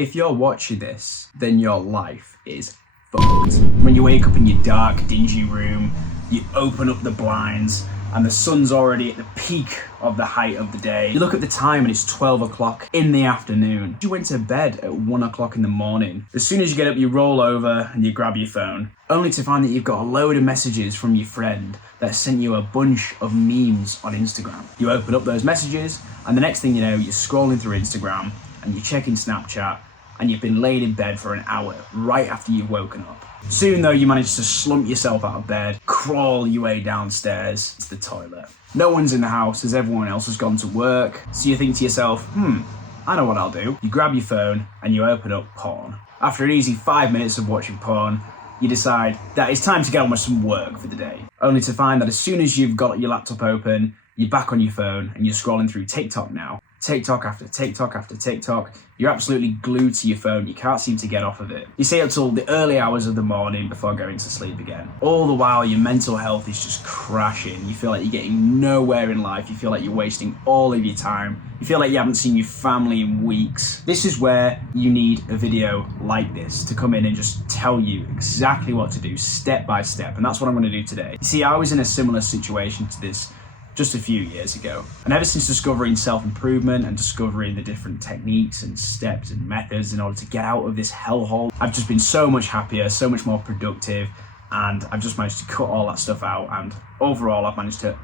If you're watching this, then your life is fucked. When you wake up in your dark, dingy room, you open up the blinds and the sun's already at the peak of the height of the day. You look at the time and it's 12 o'clock in the afternoon. You went to bed at 1 o'clock in the morning. As soon as you get up, you roll over and you grab your phone, only to find that you've got a load of messages from your friend that sent you a bunch of memes on Instagram. You open up those messages and the next thing you know, you're scrolling through Instagram and you're checking Snapchat and you've been laid in bed for an hour right after you've woken up. Soon though, you manage to slump yourself out of bed, crawl your way downstairs to the toilet. No one's in the house as everyone else has gone to work, so you think to yourself, I know what I'll do. You grab your phone and you open up porn. After an easy 5 minutes of watching porn, you decide that it's time to get on with some work for the day. Only to find that as soon as you've got your laptop open, you're back on your phone and you're scrolling through TikTok now. TikTok after TikTok after TikTok. You're absolutely glued to your phone. You can't seem to get off of it. You stay up till the early hours of the morning before going to sleep again. All the while, your mental health is just crashing. You feel like you're getting nowhere in life. You feel like you're wasting all of your time. You feel like you haven't seen your family in weeks. This is where you need a video like this to come in and just tell you exactly what to do step by step. And that's what I'm going to do today. You see, I was in a similar situation to this just a few years ago. And ever since discovering self-improvement and discovering the different techniques and steps and methods in order to get out of this hellhole, I've just been so much happier, so much more productive, and I've just managed to cut all that stuff out, and overall I've managed to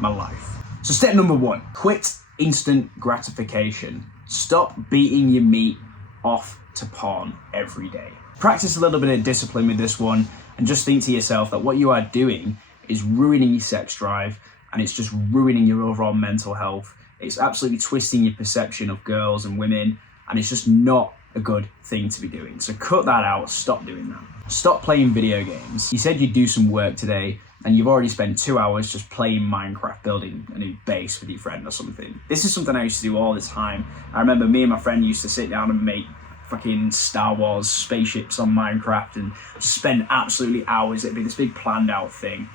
my life. So step number 1, quit instant gratification. Stop beating your meat off to porn every day. Practice a little bit of discipline with this one and just think to yourself that what you are doing is ruining your sex drive, and it's just ruining your overall mental health. It's absolutely twisting your perception of girls and women, and it's just not a good thing to be doing. So cut that out, stop doing that. Stop playing video games. You said you'd do some work today, and you've already spent 2 hours just playing Minecraft, building a new base with your friend or something. This is something I used to do all the time. I remember me and my friend used to sit down and make fucking Star Wars spaceships on Minecraft and spend absolutely hours. It'd be this big planned out thing.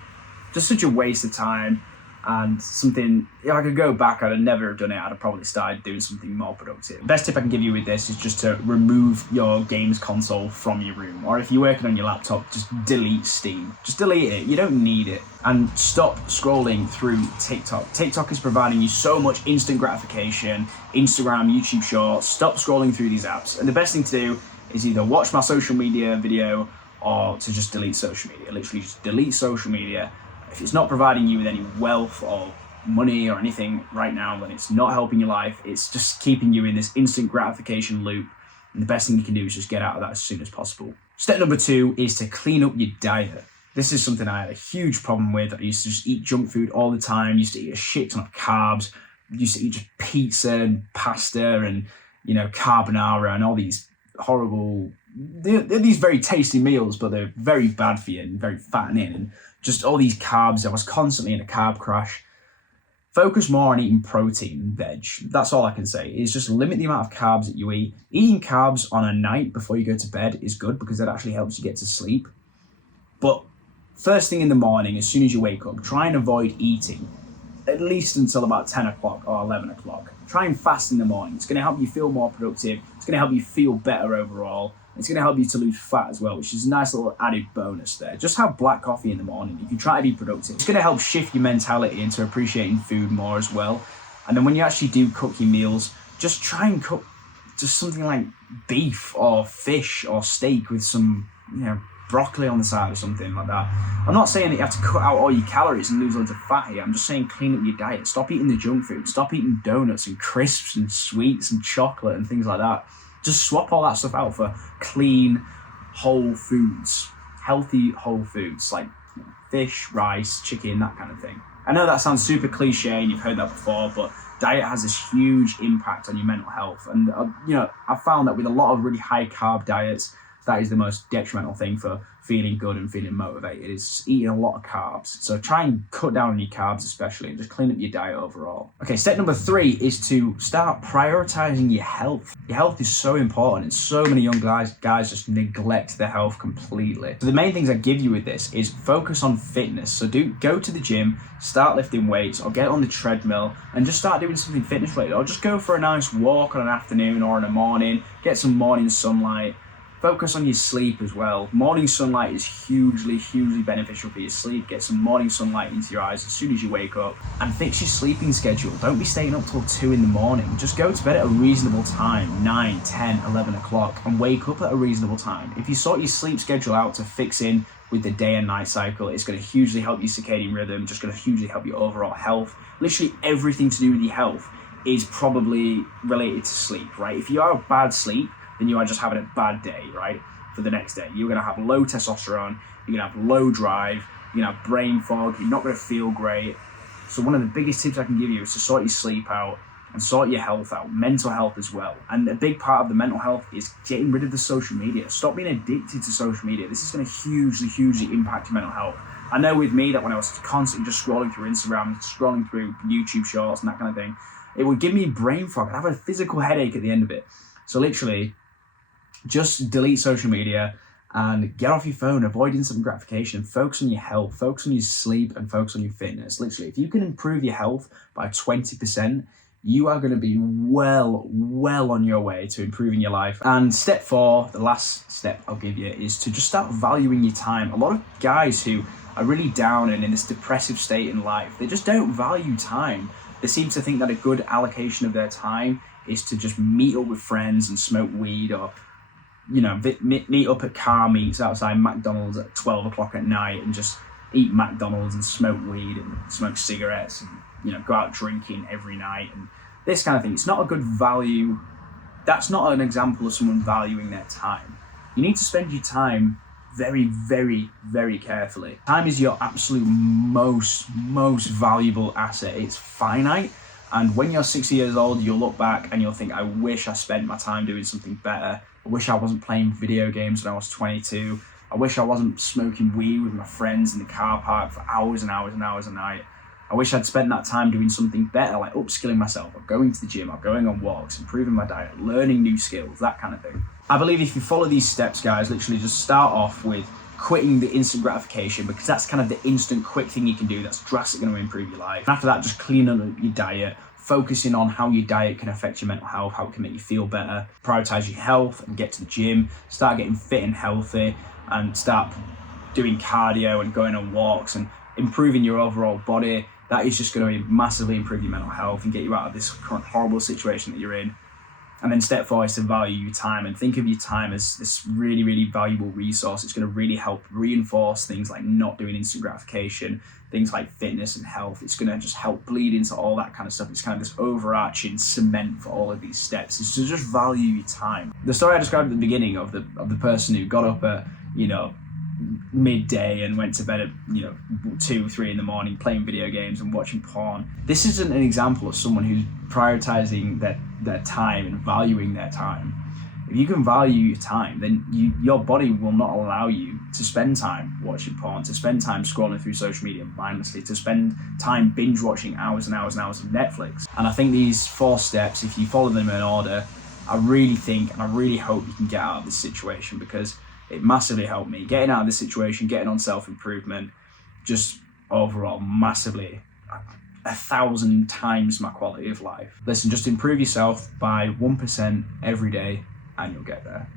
Just such a waste of time, and something, if I could go back, I'd have never have done it. I'd have probably started doing something more productive. The best tip I can give you with this is just to remove your games console from your room. Or if you're working on your laptop, just delete Steam. Just delete it, you don't need it. And stop scrolling through TikTok. TikTok is providing you so much instant gratification, Instagram, YouTube Shorts. Stop scrolling through these apps. And the best thing to do is either watch my social media video or to just delete social media. Literally just delete social media. If it's not providing you with any wealth or money or anything right now, then it's not helping your life. It's just keeping you in this instant gratification loop. And the best thing you can do is just get out of that as soon as possible. Step number 2 is to clean up your diet. This is something I had a huge problem with. I used to just eat junk food all the time. I used to eat a shit ton of carbs. I used to eat just pizza and pasta and, carbonara and all these horrible, they're these very tasty meals, but they're very bad for you and very fattening, and just all these carbs. I was constantly in a carb crash. Focus more on eating protein and veg. That's all I can say, is just limit the amount of carbs that you eat. Eating carbs on a night before you go to bed is good because that actually helps you get to sleep. But first thing in the morning, as soon as you wake up, try and avoid eating at least until about 10 o'clock or 11 o'clock. Try and fast in the morning. It's going to help you feel more productive. It's going to help you feel better overall. It's going to help you to lose fat as well, which is a nice little added bonus there. Just have black coffee in the morning if you try to be productive. It's going to help shift your mentality into appreciating food more as well. And then when you actually do cook your meals, just try and cook just something like beef or fish or steak with some, broccoli on the side or something like that. I'm not saying that you have to cut out all your calories and lose loads of fat here. I'm just saying clean up your diet. Stop eating the junk food. Stop eating donuts and crisps and sweets and chocolate and things like that. Just swap all that stuff out for clean, whole foods, healthy whole foods like fish, rice, chicken, that kind of thing. I know that sounds super cliche and you've heard that before, but diet has this huge impact on your mental health. And, I've found that with a lot of really high carb diets, That is the most detrimental thing for feeling good and feeling motivated, is eating a lot of carbs. So try and cut down on your carbs especially, and just clean up your diet overall. Okay, step number 3 is to start prioritizing your health. Your health is so important, and so many young guys just neglect their health completely. So the main things I give you with this is focus on fitness. So go to the gym, start lifting weights, or get on the treadmill and just start doing something fitness related, or just go for a nice walk on an afternoon or in the morning, get some morning sunlight. Focus on your sleep as well. Morning sunlight is hugely beneficial for your sleep. Get some morning sunlight into your eyes as soon as you wake up, and fix your sleeping schedule. Don't be staying up till 2 in the morning. Just go to bed at a reasonable time, 9, 10, 11 o'clock, and wake up at a reasonable time. If you sort your sleep schedule out to fix in with the day and night cycle, it's going to hugely help your circadian rhythm, just going to hugely help your overall health. Literally everything to do with your health is probably related to sleep, right? If you have bad sleep, then you are just having a bad day, right? For the next day, you're going to have low testosterone, you're going to have low drive, you're going to have brain fog, you're not going to feel great. So one of the biggest tips I can give you is to sort your sleep out and sort your health out, mental health as well. And a big part of the mental health is getting rid of the social media. Stop being addicted to social media. This is going to hugely impact your mental health. I know with me that when I was constantly just scrolling through Instagram, scrolling through YouTube shorts and that kind of thing, it would give me brain fog. I'd have a physical headache at the end of it. So literally, just delete social media and get off your phone, avoid instant gratification, and focus on your health, focus on your sleep, and focus on your fitness. Literally, if you can improve your health by 20%, you are going to be well on your way to improving your life. And step 4, the last step I'll give you, is to just start valuing your time. A lot of guys who are really down and in this depressive state in life, they just don't value time. They seem to think that a good allocation of their time is to just meet up with friends and smoke weed, or meet up at car meets outside McDonald's at 12 o'clock at night and just eat McDonald's and smoke weed and smoke cigarettes and, go out drinking every night and this kind of thing. It's not a good value. That's not an example of someone valuing their time. You need to spend your time very carefully. Time is your absolute most valuable asset. It's finite. And when you're 60 years old, you'll look back and you'll think, I wish I spent my time doing something better. I wish I wasn't playing video games when I was 22. I wish I wasn't smoking weed with my friends in the car park for hours and hours a night. I wish I'd spent that time doing something better, like upskilling myself, or going to the gym, or going on walks, improving my diet, learning new skills, that kind of thing. I believe if you follow these steps, guys, literally just start off with quitting the instant gratification, because that's kind of the instant quick thing you can do that's drastically going to improve your life. And after that, just clean up your diet, focusing on how your diet can affect your mental health, how it can make you feel better, prioritize your health and get to the gym, start getting fit and healthy, and start doing cardio and going on walks and improving your overall body. That is just going to massively improve your mental health and get you out of this current horrible situation that you're in. And then step 4 is to value your time, and think of your time as this really valuable resource. It's going to really help reinforce things like not doing instant gratification, things like fitness and health. It's going to just help bleed into all that kind of stuff. It's kind of this overarching cement for all of these steps. It's to just value your time. The story I described at the beginning of the person who got up at, midday and went to bed at 2, 3 in the morning playing video games and watching porn. This isn't an example of someone who's prioritizing their time and valuing their time. If you can value your time, then your body will not allow you to spend time watching porn, to spend time scrolling through social media mindlessly, to spend time binge watching hours and hours of Netflix. And I think these 4 steps, if you follow them in order, I really think and I really hope you can get out of this situation, because it massively helped me. Getting out of this situation, getting on self-improvement, just overall massively 1,000 times my quality of life. Listen, just improve yourself by 1% every day and you'll get there.